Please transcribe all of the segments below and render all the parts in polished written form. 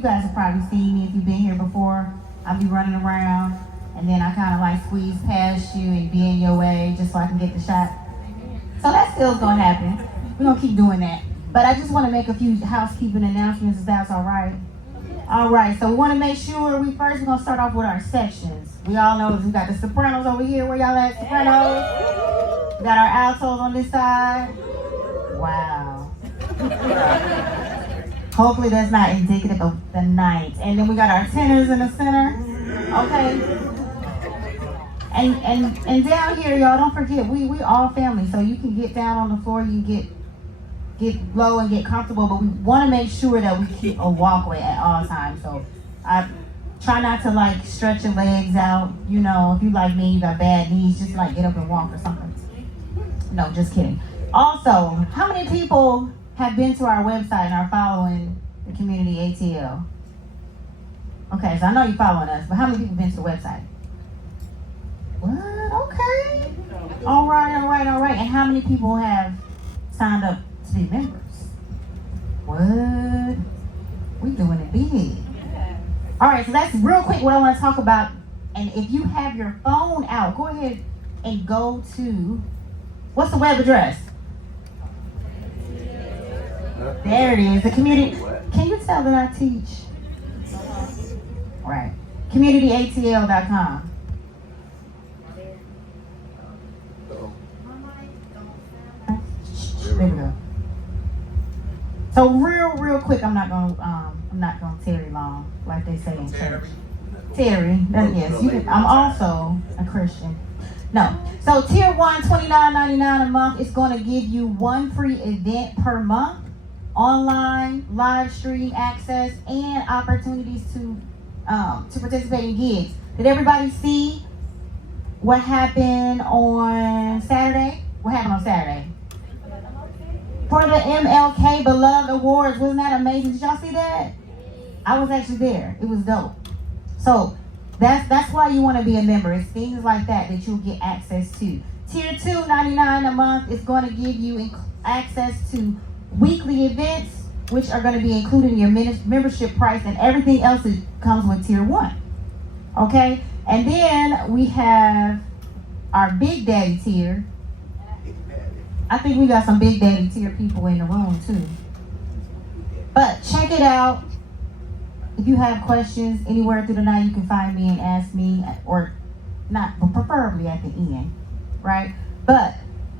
you guys have probably seen me if you've been here before. I'll be running around, and then I kind of like squeeze past you and be in your way just so I can get the shot. So that still's gonna happen. We're gonna keep doing that. But I just want to make a few housekeeping announcements, if that's all right. All right, so we want to make sure we're gonna start off with our sections. We all know we got the sopranos over here. Where y'all at, sopranos? We got our altos on this side. Wow. Hopefully that's not indicative of the night. And then we got our tenors in the center. Okay. And down here, y'all, don't forget, we all family. So you can get down on the floor, you get low and get comfortable, but we want to make sure that we keep a walkway at all times. So I try not to like stretch your legs out. You know, if you like me, you got bad knees, just like get up and walk or something. No, just kidding. Also, how many people have been to our website and are following the community ATL? Okay, so I know you're following us, but how many people have been to the website? What? Okay. All right. And how many people have signed up to be members? What? We doing it big. All right, so that's real quick what I want to talk about. And if you have your phone out, go ahead and go to, what's the web address? There it is, the community. Can you tell that I teach? Right. CommunityATL.com. There we go. So real quick, I'm not gonna tarry long, like they say in church. Terry, yes. I'm also a Christian. No. So tier 1, $29.99 a month is going to give you one free event per month, online, live stream access, and opportunities to participate in gigs. Did everybody see what happened on Saturday? What happened on Saturday? For the MLK Beloved Awards, wasn't that amazing? Did y'all see that? I was actually there. It was dope. So that's why you want to be a member. It's things like that you'll get access to. Tier 2, $99 a month is going to give you access to weekly events, which are going to be included in your membership price, and everything else that comes with tier 1. Okay? And then we have our Big Daddy tier. I think we got some Big Daddy tier people in the room too. But check it out. If you have questions anywhere through the night, you can find me and ask me, or not, but preferably at the end, right? But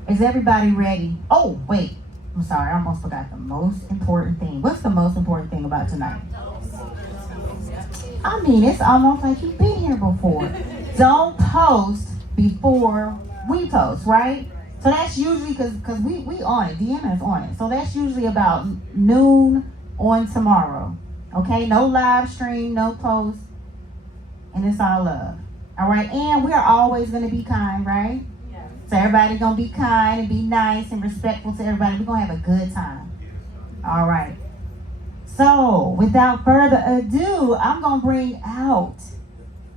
is everybody ready? Oh, wait. I'm sorry, I almost forgot the most important thing. What's the most important thing about tonight? I mean, it's almost like you've been here before. Don't post before we post, right? So that's usually, because we on it, Deanna is on it. So that's usually about noon on tomorrow. Okay, no live stream, no post, and it's all love. All right, and we're always going to be kind, right? Yeah. So everybody's going to be kind and be nice and respectful to everybody. We're going to have a good time. All right. So without further ado, I'm going to bring out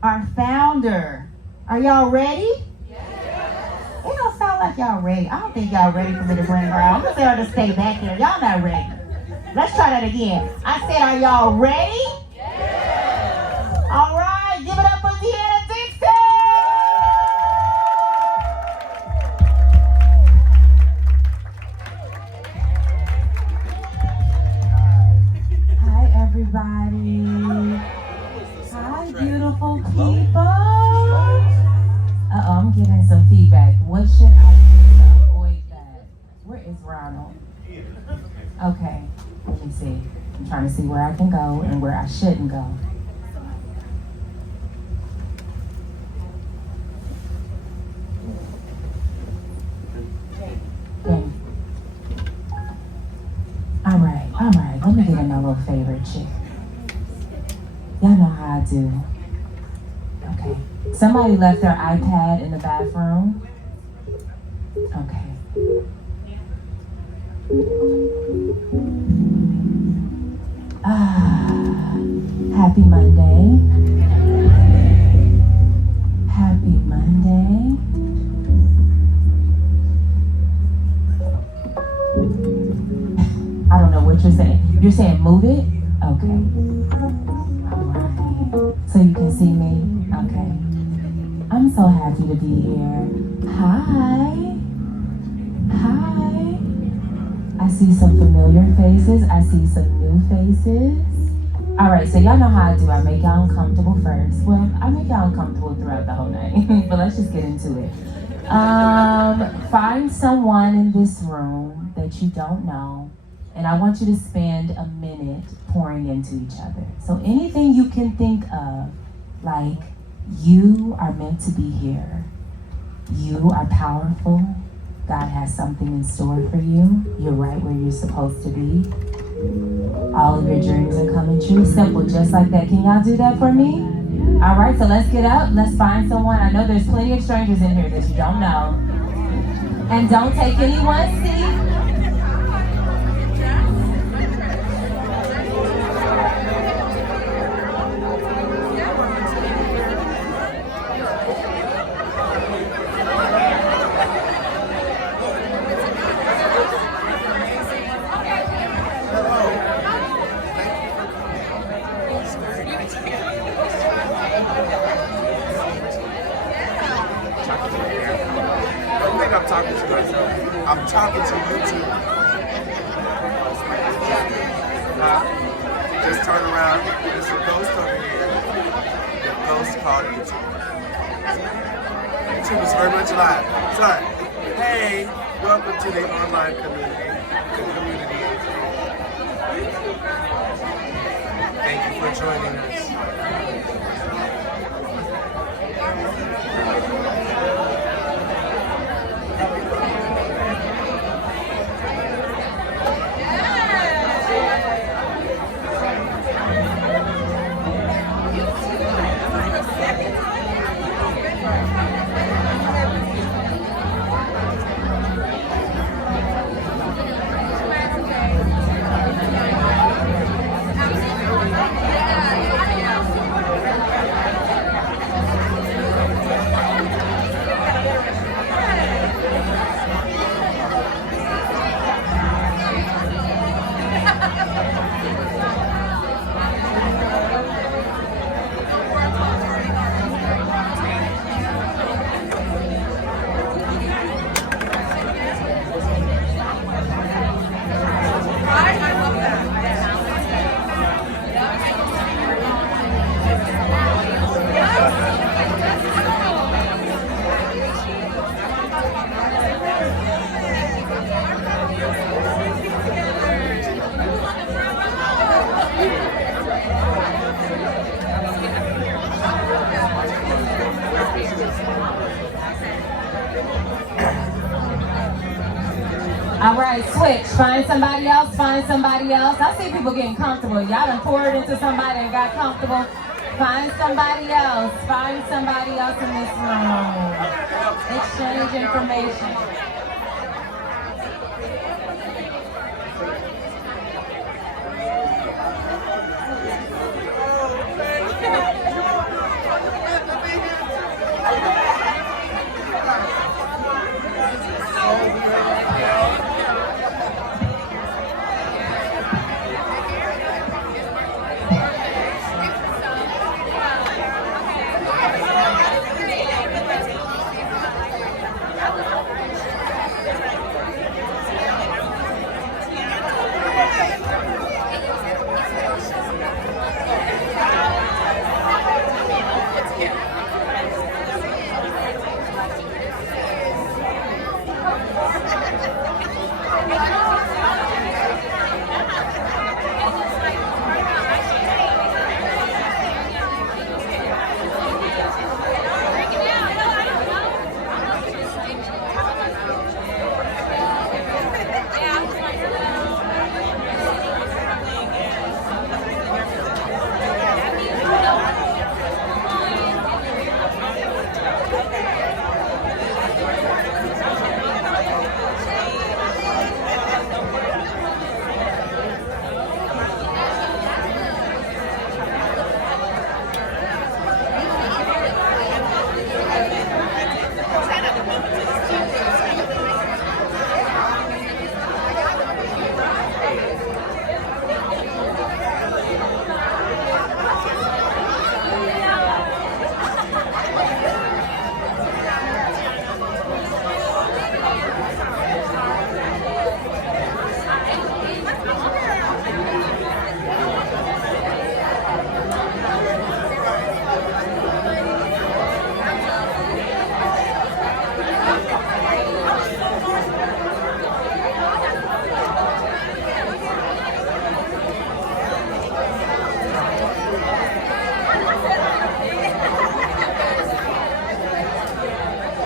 our founder. Are y'all ready? Yes. It don't sound like y'all ready. I don't think y'all ready for me to bring her out. I'm going to tell her to stay back here. Y'all not ready. Let's try that again. I said, are y'all ready? Yes. All right, give it up for Deanna Dixon. Hi, everybody. Hi, beautiful people. I'm getting some feedback. What should I do to avoid that? Where is Ronald? Okay. Let me see. I'm trying to see where I can go and where I shouldn't go. Okay. All right. Let me get in my little favorite chick. Y'all know how I do. Okay. Somebody left their iPad in the bathroom. Okay. Happy Monday. Happy Monday. I don't know what you're saying. You're saying move it? Okay. Alright. So you can see me? Okay. I'm so happy to be here. Hi. Hi. I see some familiar faces. I see some new faces. Alright, so y'all know how I do. I make y'all uncomfortable first. Well, I make y'all uncomfortable throughout the whole night. But let's just get into it. Find someone in this room that you don't know, and I want you to spend a minute pouring into each other. So anything you can think of, like, you are meant to be here. You are powerful. God has something in store for you. You're right where you're supposed to be. All of your dreams are coming true. Simple, just like that. Can y'all do that for me? All right, so let's get up. Let's find someone. I know there's plenty of strangers in here that you don't know. And don't take anyone's seat. I'm talking to you too. Just turn around. There's a ghost over here. The ghost called YouTube. YouTube is very much alive. Sorry. Hey, welcome to the online community. Thank you for joining us. All right, switch. Find somebody else, find somebody else. I see people getting comfortable. Y'all done poured into somebody and got comfortable. Find somebody else. Find somebody else in this room. Exchange information.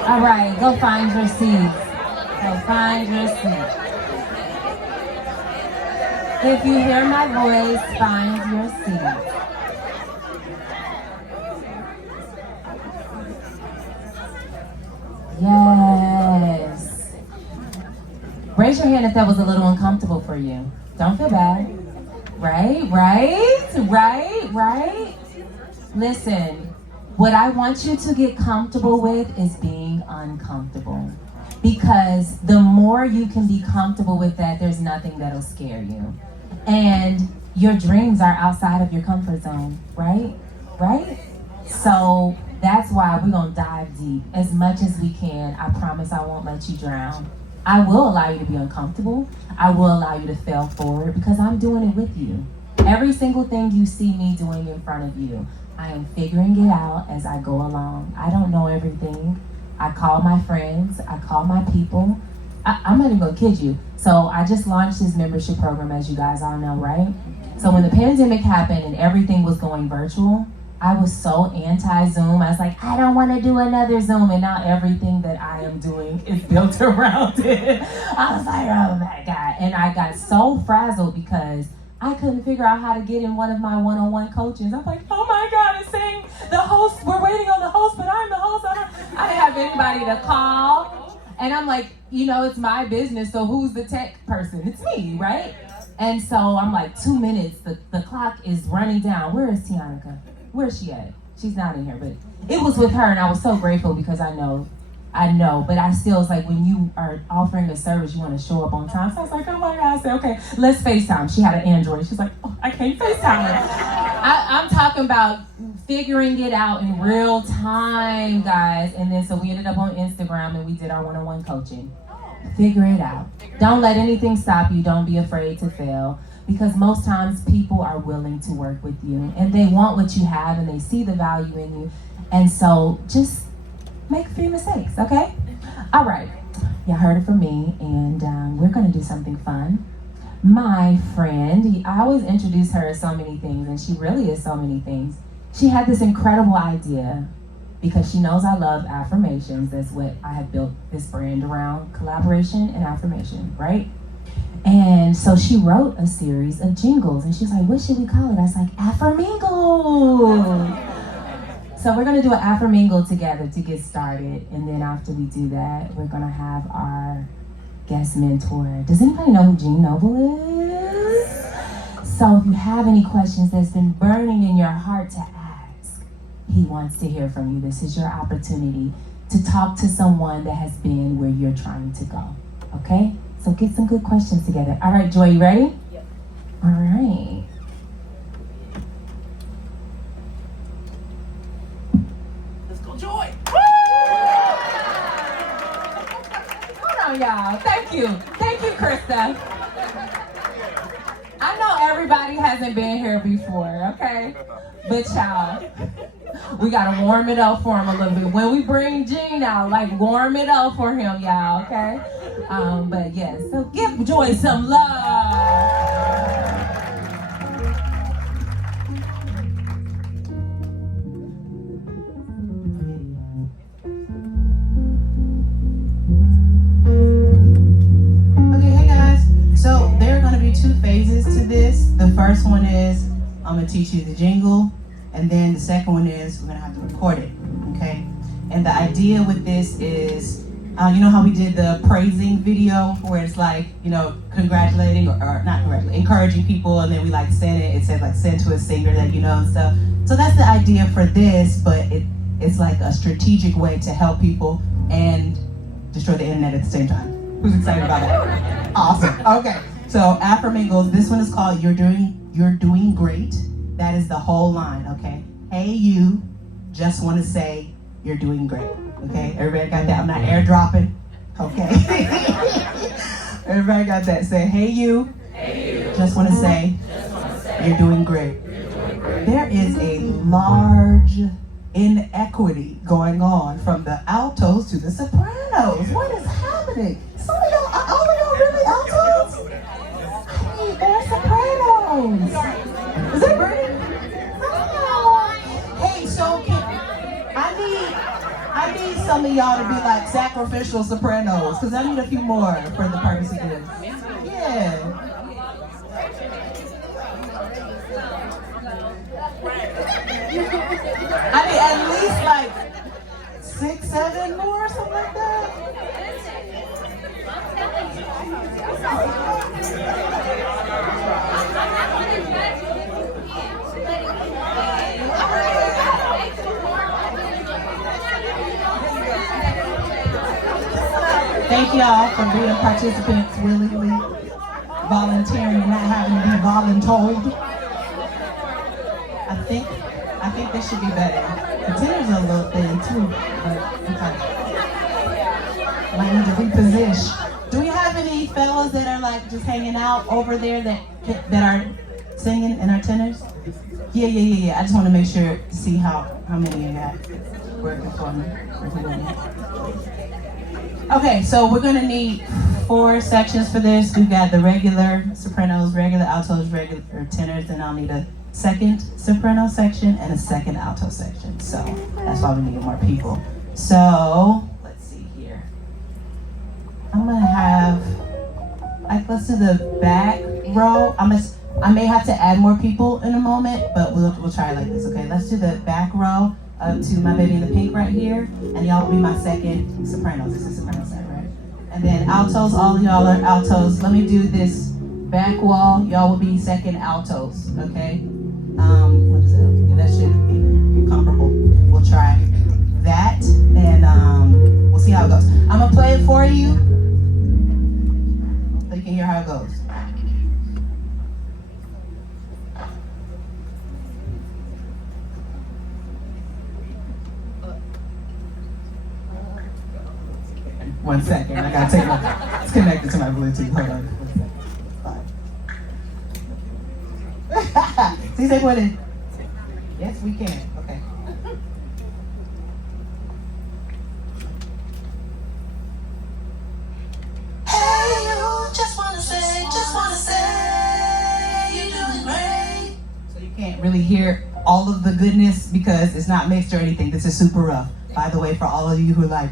All right, go find your seats. Go find your seat. If you hear my voice, find your seat. Yes. Raise your hand if that was a little uncomfortable for you. Don't feel bad. Right? Listen, what I want you to get comfortable with is being uncomfortable. Because the more you can be comfortable with that, there's nothing that'll scare you. And your dreams are outside of your comfort zone, right? So that's why we're gonna dive deep as much as we can. I promise I won't let you drown. I will allow you to be uncomfortable. I will allow you to fail forward because I'm doing it with you. Every single thing you see me doing in front of you, I am figuring it out as I go along. I don't know everything. I call my friends, I call my people. I'm not even gonna kid you. So I just launched this membership program, as you guys all know, right? So when the pandemic happened and everything was going virtual, I was so anti-Zoom. I was like, I don't want to do another Zoom. And now everything that I am doing is built around it. I was like, oh my God. And I got so frazzled because I couldn't figure out how to get in one of my one-on-one coachings. I'm like, oh my God, it's saying the host, we're waiting on the host, but I'm the host. I didn't have anybody to call. And I'm like, it's my business, so who's the tech person? It's me, right? And so I'm like, 2 minutes, the clock is running down. Where is Tianica? Where's she at? She's not in here, but it was with her, and I was so grateful because I know, but I still, it's like when you are offering a service, you want to show up on time. So I was like, oh my God, I said, okay, let's FaceTime. She had an Android. She's like, oh, I can't FaceTime. I'm talking about figuring it out in real time, guys. And then so we ended up on Instagram and we did our one-on-one coaching. Figure it out. Don't let anything stop you. Don't be afraid to fail. Because most times people are willing to work with you and they want what you have and they see the value in you. And so just make a few mistakes, okay? All right, you heard it from me, and we're gonna do something fun. My friend, I always introduce her as so many things, and she really is so many things. She had this incredible idea because she knows I love affirmations. That's what I have built this brand around, collaboration and affirmation, right? And so she wrote a series of jingles, and she's like, what should we call it? I was like, AffirMingle. So we're gonna do an AffirMingle together to get started, and then after we do that, we're gonna have our guest mentor. Does anybody know who Gene Noble is? So if you have any questions that's been burning in your heart to ask, he wants to hear from you. This is your opportunity to talk to someone that has been where you're trying to go, okay? So get some good questions together. All right, Joy, you ready? Yep. All right. Let's go, Joy. Woo! Hold on, y'all. Thank you, Krista. I know everybody hasn't been here before, okay? But y'all, we gotta warm it up for him a little bit. When we bring Gene out, like warm it up for him, y'all, okay? But yes, so give Joy some love. Okay, hey guys. So there are gonna be 2 phases to this. The first one is I'm gonna teach you the jingle, and then the second one is we're gonna have to record it, okay? And the idea with this is, you know how we did the praising video where it's like, congratulating or not congratulating, encouraging people, and then we like send it. It says like send to a singer that you know and stuff. So that's the idea for this, but it's like a strategic way to help people and destroy the internet at the same time. Who's excited about that? Awesome. Okay. So AffirMingles, this one is called You're Doing Great. That is the whole line, okay? Hey, you just want to say you're doing great, okay? Everybody got that? I'm not airdropping, okay? Everybody got that? Say, hey, you just want to say you're doing great. There is a large inequity going on from the altos to the sopranos. What is happening? Some of y'all, all of y'all really altos? I need more sopranos. Is it burning? Oh. Hey, so I need some of y'all to be like sacrificial sopranos, because I need a few more for the purpose of this. Yeah. I need at least like 6, 7 more, or something like that. Thank y'all for being participants willingly, volunteering, and not having to be voluntold. I think this should be better. The tenors are a little thin too, but okay. Might need to reposition. Do we have any fellas that are like just hanging out over there that are singing in our tenors? Yeah. I just want to make sure, see how many you got working for me. Okay, so we're gonna need 4 sections for this. We've got the regular sopranos, regular altos, regular tenors, and I'll need a second soprano section and a second alto section. So that's why we need more people. So let's see here. I'm gonna have, let's do the back row. I may have to add more people in a moment, but we'll try it like this, okay? Let's do the back row up to my baby in the pink right here, and y'all will be my second sopranos. This is soprano set, right? And then altos, all of y'all are altos. Let me do this back wall. Y'all will be second altos, okay? What is that? Yeah, that should be comparable. We'll try that, and we'll see how it goes. I'm gonna play it for you, so you can hear how it goes. One second, I gotta take it's connected to my Bluetooth. Hold on. 1 second. See, they put it. Yes, we can. Okay. Hey, you just wanna say, you're doing great. So you can't really hear all of the goodness because it's not mixed or anything. This is super rough. By the way, for all of you who are like,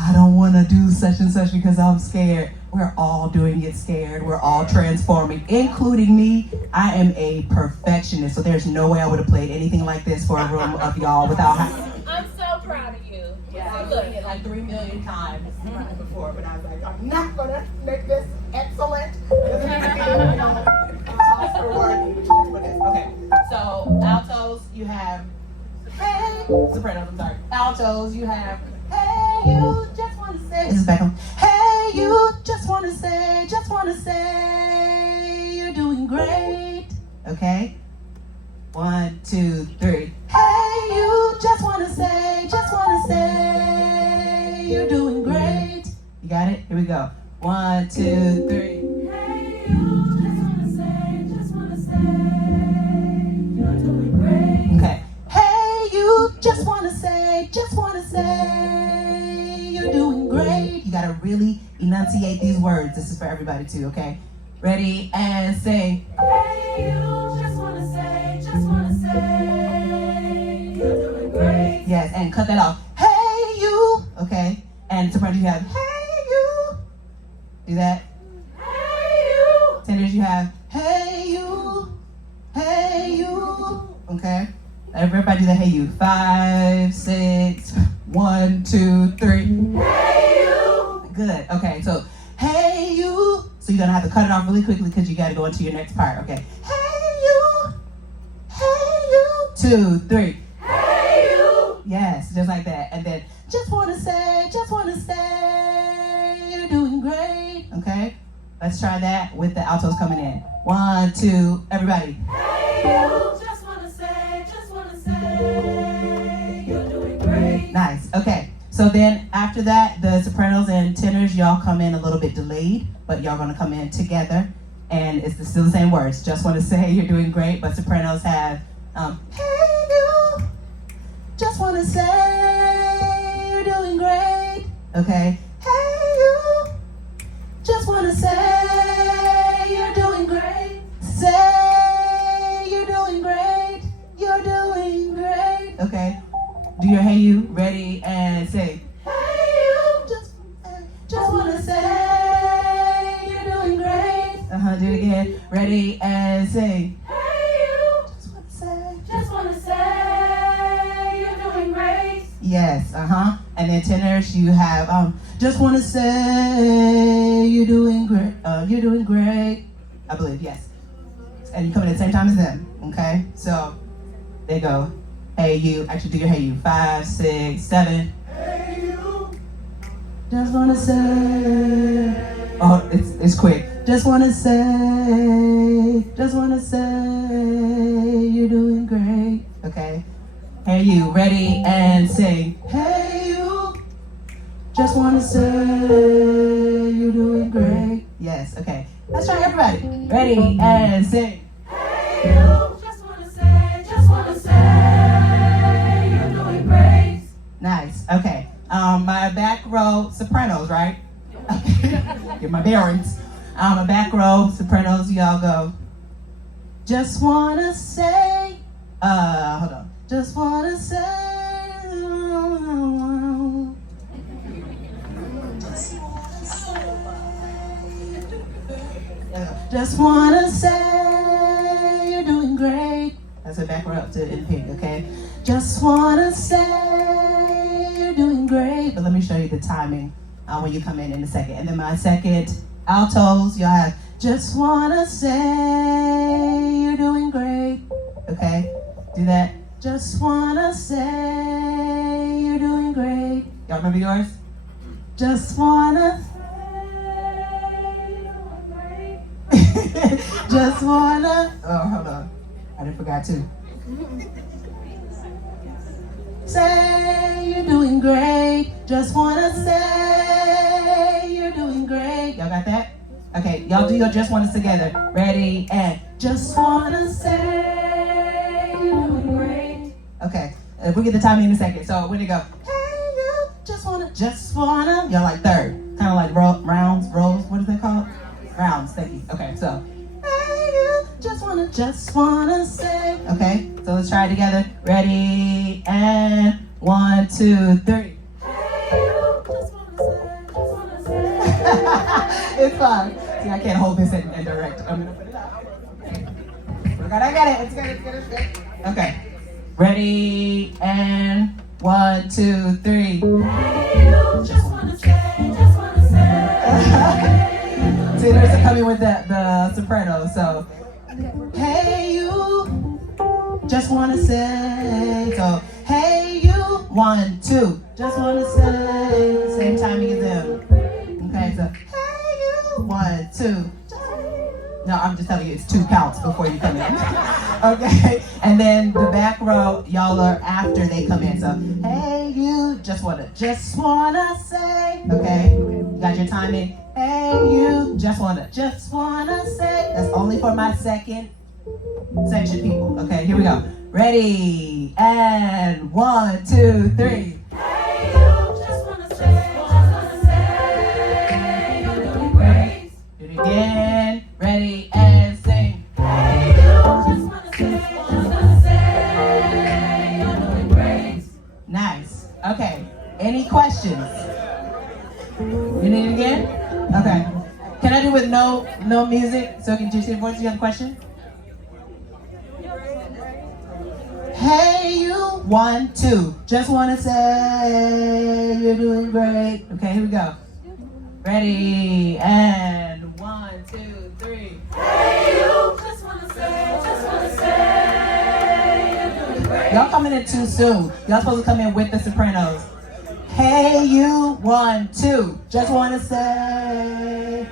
I don't want to do such and such because I'm scared. We're all doing it scared. We're all transforming, including me. I am a perfectionist, so there's no way I would have played anything like this for a room of y'all without. I'm so proud of you. Yeah, I've done it like 3 million times before, but I was like, I'm not gonna make this excellent. Okay, so altos, you have hey. Sopranos, I'm sorry. Altos, you have. Hey, you just wanna say. This is back on. Hey, you just wanna say, you're doing great. Okay? 1, 2, 3. Hey, you just wanna say, you're doing great. You got it? Here we go. 1, 2, 3. Hey, you just wanna say, you're doing great. Okay. Hey, you just wanna say, you're doing great. You gotta really enunciate these words. This is for everybody too, okay? Ready, and say. Hey, you just wanna say, you're doing great. Yes, and cut that off. Hey, you, okay? And sopranos you have, hey, you. Do that. Hey, you. Tenors you have, hey, you, okay? Everybody do the hey, you. 5, 6, 1, 2, 3. Hey, you. Good. Okay, so hey, you. So you're gonna have to cut it off really quickly because you gotta go into your next part. Okay. Hey, you. 2, 3. Hey, you. Yes, just like that. And then just wanna say, you're doing great. Okay. Let's try that with the altos coming in. 1, 2, everybody. Hey, you. You're doing great. Nice. Okay. So then after that, the sopranos and tenors, y'all come in a little bit delayed, but y'all gonna come in together, and it's still the same words. Just want to say you're doing great, but sopranos have, hey, you. Just want to say you're doing great. Okay. Hey, you. Just want to say you're doing great. Say you're doing great. You're doing great. Okay. Do your hey you. Ready, and say. Hey again. Ready and sing. Hey you, just wanna say you're doing great. Yes, And then tenors, you have just wanna say you're doing great. You're doing great. I believe, yes. And you come in at the same time as them. Okay, so they go. Hey you, actually do your hey you. 5, 6, 7. Hey you. Just wanna say. Oh, it's quick. Just wanna say you're doing great. Okay. Hey you, ready and sing. Hey you, just wanna say you're doing great. Yes, okay. Let's try everybody. Ready and sing. Hey you, just wanna say you're doing great. Nice. Okay. My back row sopranos, right? Get my bearings. My back row sopranos, y'all go. Just wanna say, hold on. Just wanna say, just wanna say you're doing great. That's a back row up to in pink, okay? Just wanna say you're doing great. But let me show you the timing when you come in a second. And then my second altos, y'all have just wanna say you're doing great. Okay, do that. Just wanna say you're doing great. Y'all remember yours? Just wanna say you're doing great. Just wanna, oh, hold on. I didn't forgot to. Say you're doing great. Just wanna say you're doing great. Y'all got that? Okay, y'all do your just wanna together. Ready and just wanna say you're doing great. Okay, we'll get the timing in a second. So when they go, hey you, just wanna, y'all like third. Kind of like rounds, rolls, what is that called? Rounds, thank you. Okay, so hey you, just wanna say. Okay, so let's try it together. Ready and 1, 2, 3. Hey you, just wanna say. It's fine. See, I can't hold this in direct. I'm gonna put it out. I got it. It's good. Okay. Ready and 1, 2, 3. Hey you, just wanna say. See, there's coming with the soprano. So, hey you, just wanna say. So, hey you, 1, 2, just wanna say. Same timing as them. Okay, so hey you, 1, 2. No, I'm just telling you, it's 2 counts before you come in. Okay, and then the back row, y'all are after they come in. So hey you, just wanna say. Okay, you got your timing. Hey you, just wanna say. That's only for my second section people. Okay, here we go. Ready and 1, 2, 3. Hey you, just wanna say you're doing great. Do it again. Ready and sing. Hey you, just wanna say you're doing great. Nice. Okay. Any questions? You need it again? Okay. Can I do with no music so you can just hear the voice? You have a question? Hey you, 1, 2. Just wanna say you're doing great. Okay, here we go. Ready and 1, 2, 3. Hey you, just wanna say you're doing great. Y'all coming in too soon. Y'all supposed to come in with the sopranos. Hey you, 1, 2. Just wanna say.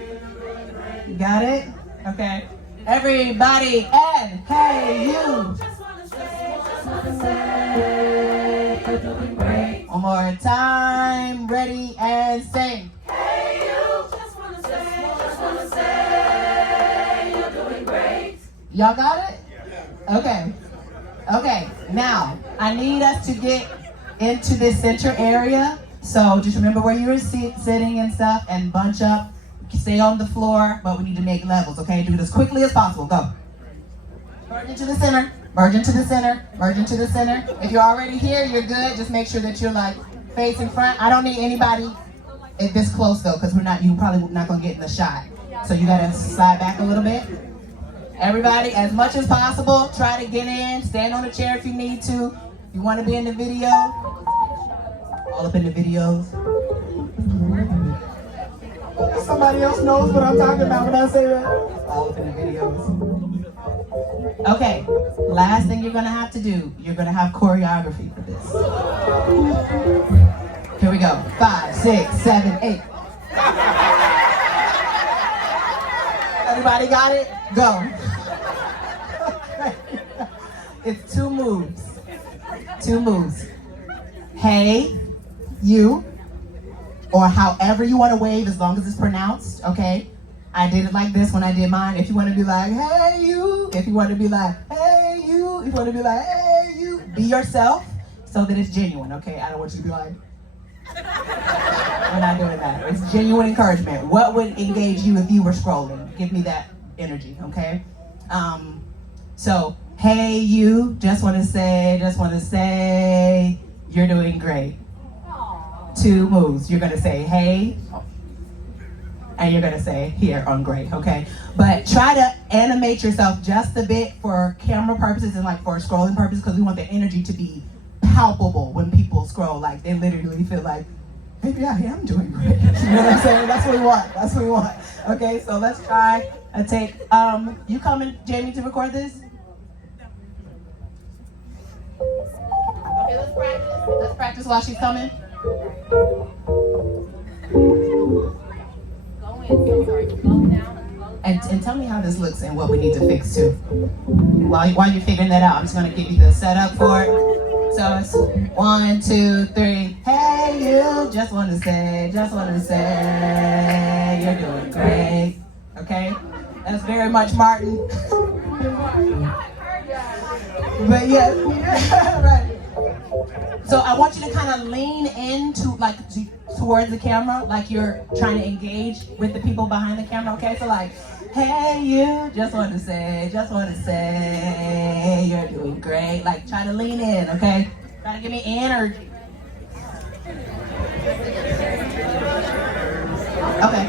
You got it? Okay. Everybody and hey you. Just wanna say you're doing great. One more time. Ready and sing. Hey you, just wanna say you're doing great. Y'all got it? Okay. Okay. Now, I need us to get into this center area. So just remember where you were sitting and stuff and bunch up. Stay on the floor, but we need to make levels, okay? Do it as quickly as possible. Go. Merge into the center. Merge into the center. Merge into the center. If you're already here, you're good. Just make sure that you're like facing front. I don't need anybody this close though, because you probably not gonna get in the shot. So you gotta slide back a little bit. Everybody, as much as possible, try to get in. Stand on a chair if you need to. If you want to be in the video, all up in the videos. Somebody else knows what I'm talking about when I say that. All up in the videos. Okay, last thing you're gonna have to do, you're gonna have choreography for this. Here we go. 5, 6, 7, 8. Everybody got it? Go. It's 2 moves. 2 moves. Hey, you, or however you want to wave, as long as it's pronounced, okay? I did it like this when I did mine. If you want to be like, hey, you. If you want to be like, hey, you. If you want to be like, hey, you. Be yourself so that it's genuine, okay? I don't want you to be like, we're not doing that. It's genuine encouragement. What would engage you if you were scrolling? Give me that energy, okay? So, hey, you. Just want to say, you're doing great. 2 moves. You're going to say, hey, and you're gonna say here on great, okay? But try to animate yourself just a bit for camera purposes and like for scrolling purposes, because we want the energy to be palpable when people scroll. Like they literally feel like, maybe I am doing great. You know what I'm saying? That's what we want. That's what we want. Okay, so let's try a take. You coming, Jamie, to record this? Okay, let's practice. Let's practice while she's coming. And tell me how this looks and what we need to fix too. While you're figuring that out, I'm just gonna give you the setup for it. So it's 1, 2, 3. Hey you, just wanna say, you're doing great. Okay? That's very much Martin. But yeah, right. So I want you to kind of lean into like towards the camera, like you're trying to engage with the people behind the camera, okay? So like, hey you, just want to say, you're doing great. Like try to lean in, okay? Try to give me energy. Okay.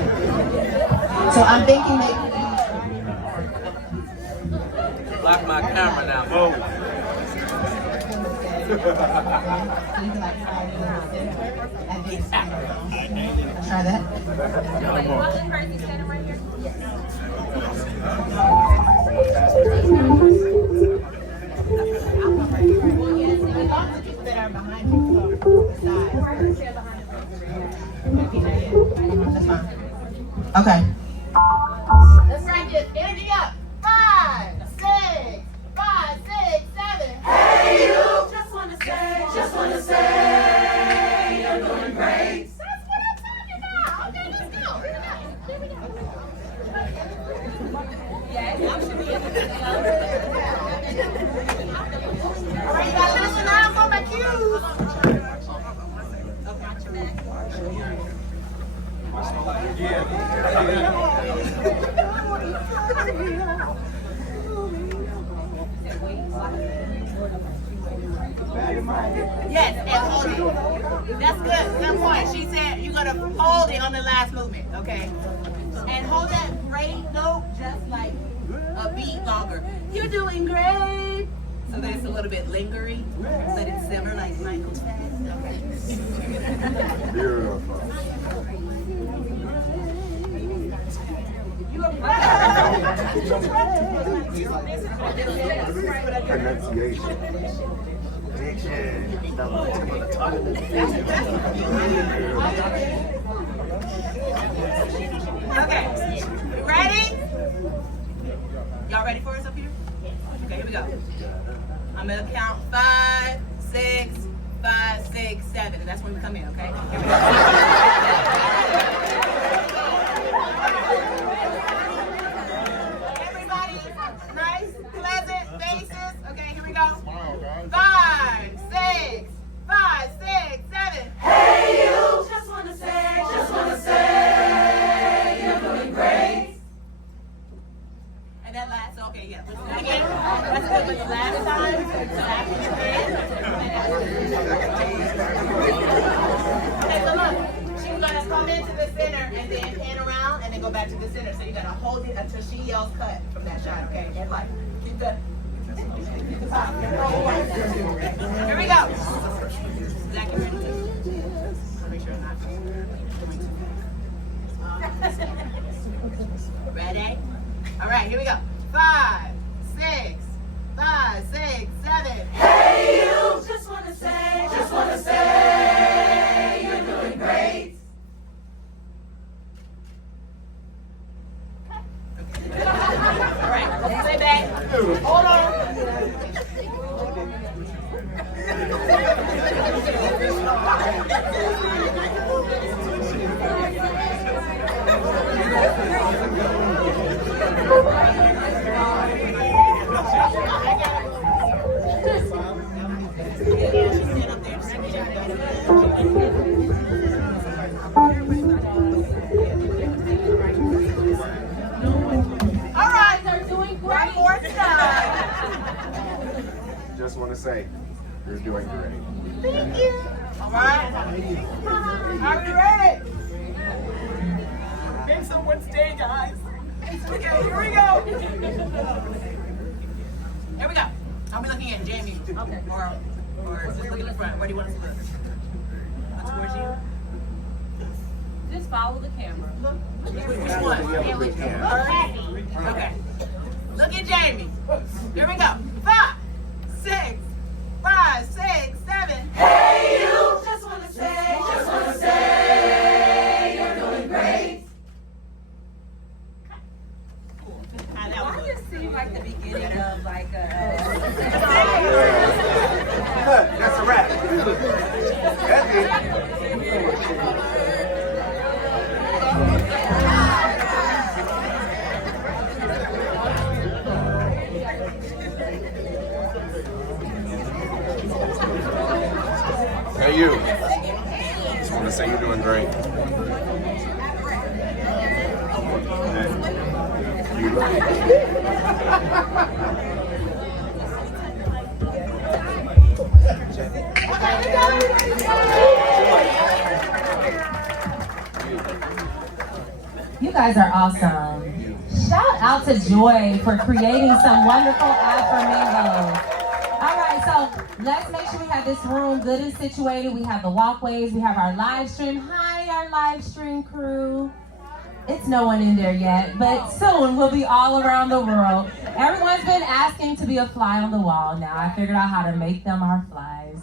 So I'm thinking maybe. Lock my camera now. Whoa. Try that. Okay. Let's practice. Energy up. 5, 6, 5, 6, 7. Hey, you. Just wanna say, you're doing great. That's what I'm talking about. Okay, let's go. Here we go. All right, you gotta listen now for my cues. Yes, and hold it. That's good. Good point. She said you're gonna hold it on the last movement, okay? And hold that great note just like a beat longer. You're doing great. So that it's a little bit lingering. Let it simmer like Michael said. Okay. You are Pronunciation. Okay, ready? Y'all ready for us up here? Okay, here we go. I'm gonna count 5, 6, 5, 6, 7, and that's when we come in, okay? Here we go. Everybody, nice, pleasant faces. Okay, here we go. 5, 6, 5, 6, 7. Hey, you. Just wanna say, you're doing great. And that last, okay, yeah. Let's do it again. That's good, but the last time, okay, so look, she's gonna come into the center and then pan around and then go go back to the center. So you gotta hold it until she yells cut from that shot, okay? And like, keep the top. Here we go. Zach, you ready? Make sure I'm not ready? All right, here we go. 5, 6, 5, 6, 7. Hey, you just wanna say, you're doing great. All right, stay back. Hold on. All right, they're doing great. One more time. Just want to say, you're doing great. Thank you. All right. Are we ready? Make someone stay, guys. Okay, here we go. Here we go. I'll be looking at Jamie. Okay. Or just look in the front. Where do you want us to look? Towards you? Just follow the camera. Which one? Okay. Look at Jamie. Here we go. 5, 6, 5, 6, 7. Hey, you just wanna say, you're doing great. Why does it seem like the beginning of like a... That's a wrap. That's it. Hey, you. Just want to say you're doing great. You. You guys are awesome. Shout out to Joy for creating some wonderful AffirMingles. All right, so let's make sure we have this room good and situated. We have the walkways. We have our live stream. Hi, our live stream crew. It's no one in there yet, but soon we'll be all around the world. Everyone's been asking to be a fly on the wall. Now I figured out how to make them our flies.